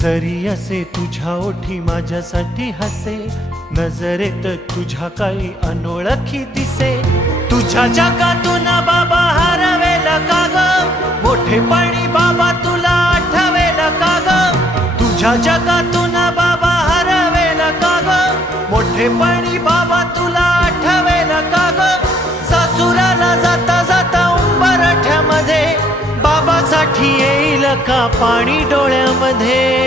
जरी असे तुझ्या ओठी माझ्यासाठी हसे, नजरेत तुझ्या काही अनोळखी दिसे. तुझ्या जगातून बाबा हरवेल का ग, मोठेपणी बाबा तुला आठवेल का ग. तुझ्या जगातून बाबा हरवेल का ग, मोठेपणी बाबा तुला आठवेल का ग. सासुराला जाता जाता उंबरठ्यामध्ये बाबासाठी येईल का पाणी डोळ्यामध्ये.